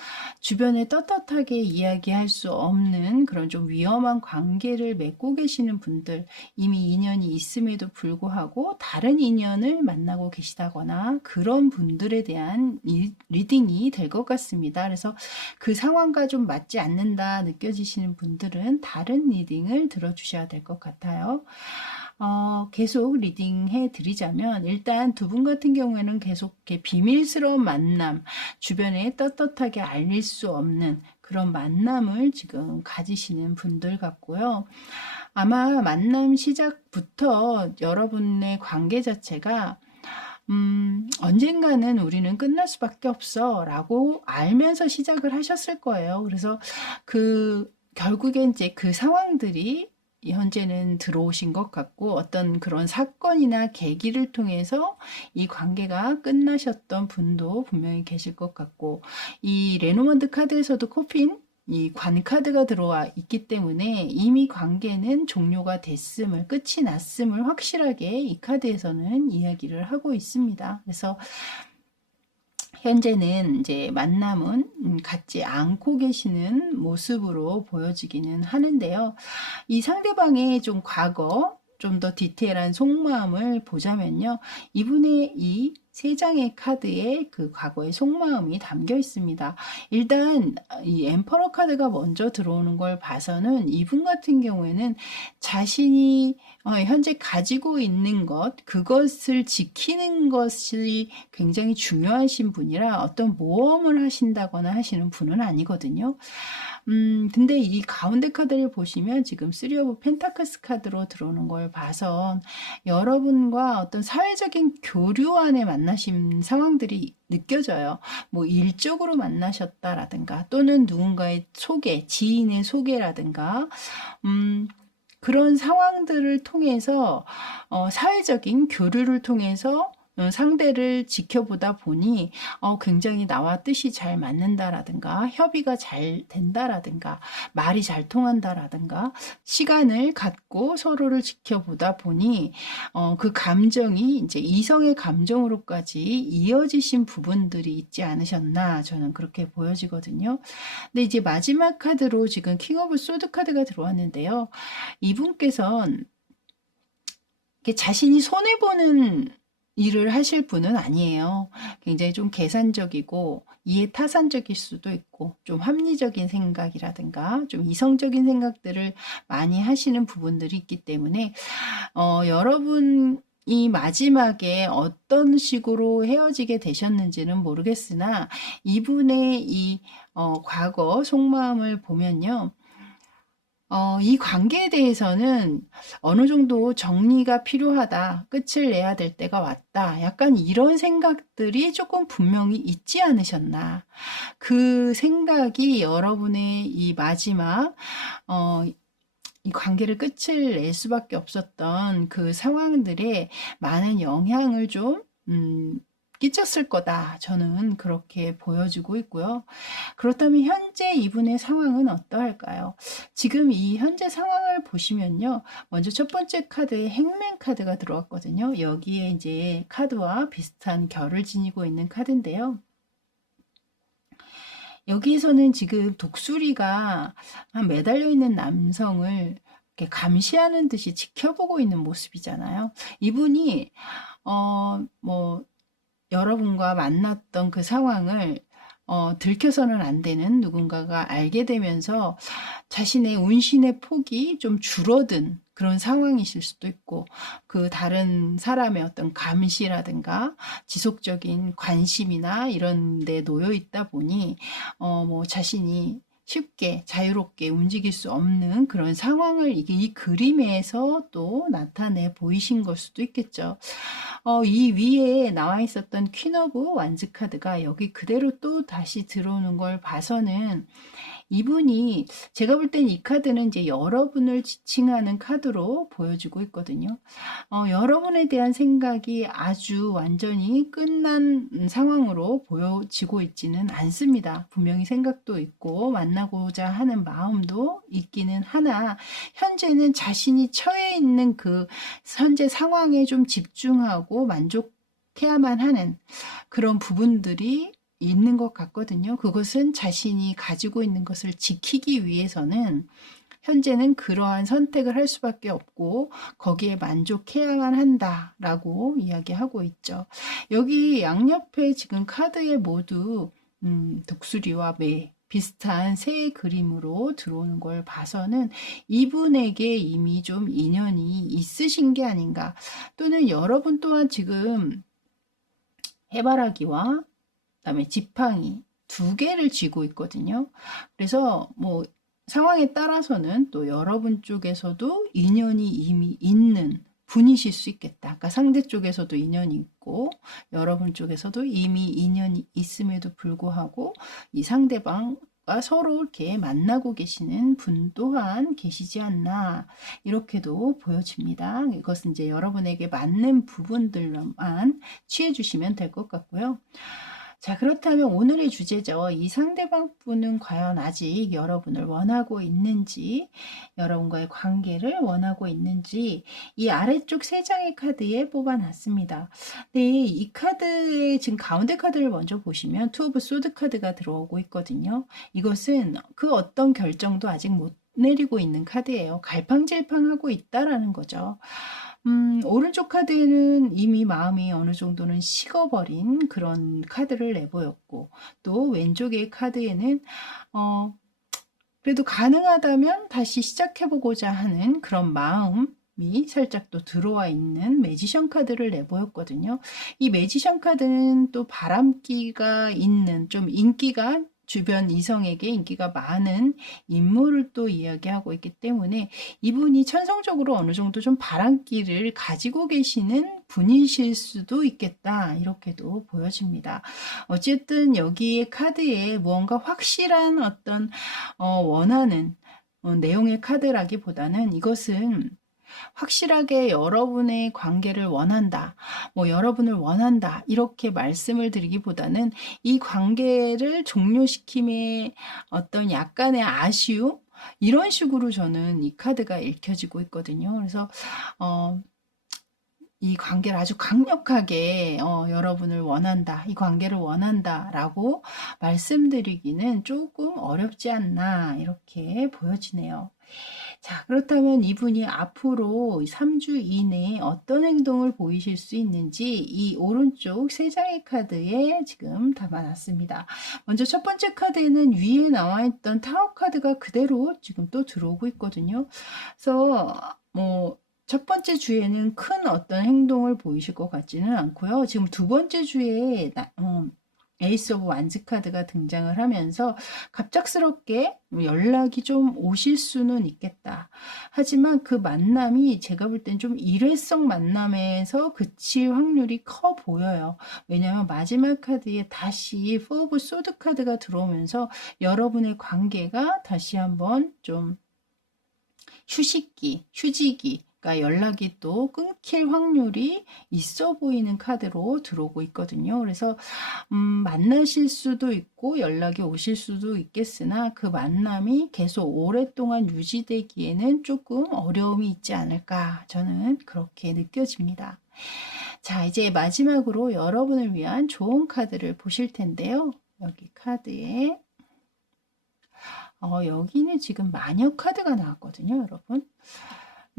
주변에 떳떳하게 이야기할 수 없는 그런 좀 위험한 관계를 맺고 계시는 분들, 이미 인연이 있음에도 불구하고 다른 인연을 만나고 계시다거나, 그런 분들에 대한 리딩이 될 것 같습니다. 그래서 그 상황과 좀 맞지 않는다 느껴지시는 분들은 다른 리딩을 들어주셔야 될 것 같아요. 계속 리딩해 드리자면, 일단 두 분 같은 경우에는 계속 이렇게 비밀스러운 만남, 주변에 떳떳하게 알릴 수 없는 그런 만남을 지금 가지시는 분들 같고요. 아마 만남 시작부터 여러분의 관계 자체가 언젠가는 우리는 끝날 수밖에 없어 라고 알면서 시작을 하셨을 거예요. 그래서 결국엔 이제 그 상황들이 현재는 들어오신 것 같고, 어떤 그런 사건이나 계기를 통해서 이 관계가 끝나셨던 분도 분명히 계실 것 같고, 이 레노먼드 카드에서도 코핀 이 관카드가 들어와 있기 때문에 이미 관계는 종료가 됐음을, 끝이 났음을 확실하게 이 카드에서는 이야기를 하고 있습니다. 그래서 현재는 이제 만남은 갖지 않고 계시는 모습으로 보여지기는 하는데요. 이 상대방의 좀 과거, 좀 더 디테일한 속마음을 보자면요. 이분의 이 세 장의 카드에 그 과거의 속마음이 담겨 있습니다. 일단 이 엠퍼러 카드가 먼저 들어오는 걸 봐서는 이분 같은 경우에는 자신이 현재 가지고 있는 것, 그것을 지키는 것이 굉장히 중요하신 분이라 어떤 모험을 하신다거나 하시는 분은 아니거든요. 근데 이 가운데 카드를 보시면 지금 3 오브 펜타클스 카드로 들어오는 걸 봐선 여러분과 어떤 사회적인 교류 안에 만나신 상황들이 느껴져요. 뭐 일적으로 만나셨다라든가 또는 누군가의 소개, 지인의 소개라든가 그런 상황들을 통해서 사회적인 교류를 통해서 상대를 지켜보다 보니 굉장히 나와 뜻이 잘 맞는다라든가 협의가 잘 된다라든가 말이 잘 통한다라든가 시간을 갖고 서로를 지켜보다 보니 그 감정이 이제 이성의 감정으로까지 이어지신 부분들이 있지 않으셨나 저는 그렇게 보여지거든요. 근데 이제 마지막 카드로 지금 킹 오브 소드 카드가 들어왔는데요. 이분께서는 자신이 손해보는 일을 하실 분은 아니에요. 굉장히 좀 계산적이고 이해타산적일 수도 있고 좀 합리적인 생각이라든가 좀 이성적인 생각들을 많이 하시는 부분들이 있기 때문에 여러분이 마지막에 어떤 식으로 헤어지게 되셨는지는 모르겠으나 이분의 이 과거 속마음을 보면요. 이 관계에 대해서는 어느 정도 정리가 필요하다. 끝을 내야 될 때가 왔다. 약간 이런 생각들이 조금 분명히 있지 않으셨나. 그 생각이 여러분의 이 마지막, 이 관계를 끝을 낼 수밖에 없었던 그 상황들에 많은 영향을 좀, 끼쳤을 거다. 저는 그렇게 보여지고 있고요. 그렇다면 현재 이분의 상황은 어떠할까요? 지금 이 현재 상황을 보시면요. 먼저 첫 번째 카드에 행맨 카드가 들어왔거든요. 여기에 이제 카드와 비슷한 결을 지니고 있는 카드인데요. 여기에서는 지금 독수리가 매달려 있는 남성을 이렇게 감시하는 듯이 지켜보고 있는 모습이잖아요. 이분이 뭐 여러분과 만났던 그 상황을 들켜서는 안 되는 누군가가 알게 되면서 자신의 운신의 폭이 좀 줄어든 그런 상황이실 수도 있고 그 다른 사람의 어떤 감시라든가 지속적인 관심이나 이런 데 놓여 있다 보니 뭐 자신이 쉽게 자유롭게 움직일 수 없는 그런 상황을 이 그림에서 또 나타내 보이신 걸 수도 있겠죠. 이 위에 나와 있었던 퀸 오브 완즈 카드가 여기 그대로 또 다시 들어오는 걸 봐서는 이분이 제가 볼 땐 이 카드는 이제 여러분을 지칭하는 카드로 보여지고 있거든요. 여러분에 대한 생각이 아주 완전히 끝난 상황으로 보여지고 있지는 않습니다. 분명히 생각도 있고 만나고자 하는 마음도 있기는 하나 현재는 자신이 처해 있는 그 현재 상황에 좀 집중하고 만족해야만 하는 그런 부분들이 있는 것 같거든요. 그것은 자신이 가지고 있는 것을 지키기 위해서는 현재는 그러한 선택을 할 수밖에 없고 거기에 만족해야만 한다라고 이야기하고 있죠. 여기 양옆에 지금 카드에 모두 독수리와 매 비슷한 새 그림으로 들어오는 걸 봐서는 이분에게 이미 좀 인연이 있으신 게 아닌가. 또는 여러분 또한 지금 해바라기와 그다음에 지팡이 두 개를 쥐고 있거든요. 그래서 뭐 상황에 따라서는 또 여러분 쪽에서도 인연이 이미 있는 분이실 수 있겠다. 그러니까 상대 쪽에서도 인연이 있고 여러분 쪽에서도 이미 인연이 있음에도 불구하고 이 상대방과 서로 이렇게 만나고 계시는 분 또한 계시지 않나 이렇게도 보여집니다. 이것은 이제 여러분에게 맞는 부분들만 취해 주시면 될 것 같고요. 자, 그렇다면 오늘의 주제죠. 이 상대방 분은 과연 아직 여러분을 원하고 있는지, 여러분과의 관계를 원하고 있는지, 이 아래쪽 세 장의 카드에 뽑아놨습니다. 네, 이 카드의 지금 가운데 카드를 먼저 보시면 투 오브 소드 카드가 들어오고 있거든요. 이것은 그 어떤 결정도 아직 못 내리고 있는 카드예요. 갈팡질팡하고 있다라는 거죠. 오른쪽 카드는 이미 마음이 어느 정도는 식어버린 그런 카드를 내보였고, 또 왼쪽의 카드에는 그래도 가능하다면 다시 시작해보고자 하는 그런 마음이 살짝 또 들어와 있는 매지션 카드를 내보였거든요. 이 매지션 카드는 또 바람기가 있는, 좀 인기가 주변 이성에게 인기가 많은 인물을 또 이야기하고 있기 때문에 이분이 천성적으로 어느 정도 좀 바람기를 가지고 계시는 분이실 수도 있겠다, 이렇게도 보여집니다. 어쨌든 여기에 카드에 무언가 확실한 어떤 원하는 내용의 카드라기보다는 이것은 확실하게 여러분의 관계를 원한다, 뭐 여러분을 원한다, 이렇게 말씀을 드리기보다는 이 관계를 종료시킴의 어떤 약간의 아쉬움, 이런 식으로 저는 이 카드가 읽혀지고 있거든요. 그래서 이 관계를 아주 강력하게 여러분을 원한다, 이 관계를 원한다 라고 말씀드리기는 조금 어렵지 않나, 이렇게 보여지네요. 자, 그렇다면 이분이 앞으로 3주 이내에 어떤 행동을 보이실 수 있는지 이 오른쪽 세 장의 카드에 지금 담아놨습니다. 먼저 첫 번째 카드에는 위에 나와 있던 타워 카드가 그대로 지금 또 들어오고 있거든요. 그래서 첫 번째 주에는 큰 어떤 행동을 보이실 것 같지는 않고요. 지금 두 번째 주에 에이스 오브 완즈 카드가 등장을 하면서 갑작스럽게 연락이 좀 오실 수는 있겠다. 하지만 그 만남이 제가 볼 땐 좀 일회성 만남에서 그칠 확률이 커 보여요. 왜냐하면 마지막 카드에 다시 포 오브 소드 카드가 들어오면서 여러분의 관계가 다시 한번 좀 휴식기, 휴지기, 그러니까 연락이 또 끊길 확률이 있어 보이는 카드로 들어오고 있거든요. 그래서 만나실 수도 있고 연락이 오실 수도 있겠으나 그 만남이 계속 오랫동안 유지되기에는 조금 어려움이 있지 않을까, 저는 그렇게 느껴집니다. 자, 이제 마지막으로 여러분을 위한 좋은 카드를 보실 텐데요. 여기 카드에 여기는 지금 마녀 카드가 나왔거든요, 여러분.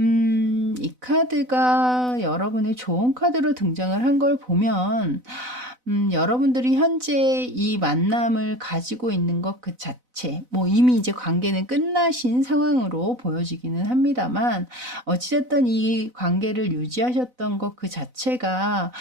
이 카드가 여러분의 좋은 카드로 등장을 한 걸 보면, 여러분들이 현재 이 만남을 가지고 있는 것 그 자체, 뭐 이미 이제 관계는 끝나신 상황으로 보여지기는 합니다만, 어찌됐든 이 관계를 유지하셨던 것 그 자체가,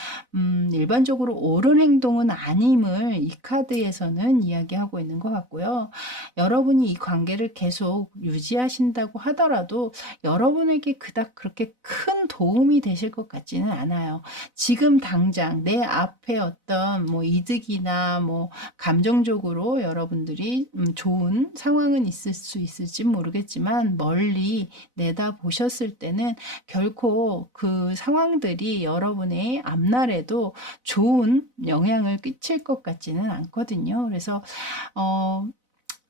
일반적으로 옳은 행동은 아님을 이 카드에서는 이야기하고 있는 것 같고요. 여러분이 이 관계를 계속 유지하신다고 하더라도 여러분에게 그닥 그렇게 큰 도움이 되실 것 같지는 않아요. 지금 당장 내 앞에 어떤 뭐 이득이나 뭐 감정적으로 여러분들이 좋은 상황은 있을 수 있을지 모르겠지만 멀리 내다 보셨을 때는 결코 그 상황들이 여러분의 앞날에도 좋은 영향을 끼칠 것 같지는 않거든요. 그래서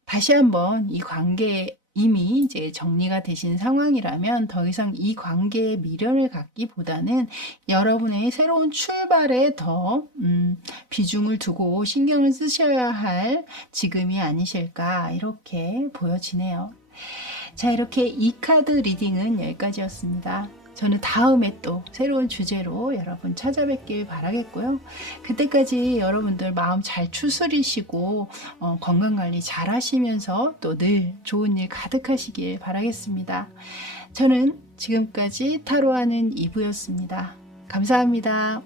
다시 한번 이 관계 이미 이제 정리가 되신 상황이라면 더 이상 이 관계에 미련을 갖기보다는 여러분의 새로운 출발에 더 비중을 두고 신경을 쓰셔야 할 지금이 아니실까, 이렇게 보여지네요. 자, 이렇게 이 카드 리딩은 여기까지였습니다. 저는 다음에 또 새로운 주제로 여러분 찾아뵙길 바라겠고요. 그때까지 여러분들 마음 잘 추스리시고 건강관리 잘 하시면서 또 늘 좋은 일 가득하시길 바라겠습니다. 저는 지금까지 타로하는 이브였습니다. 감사합니다.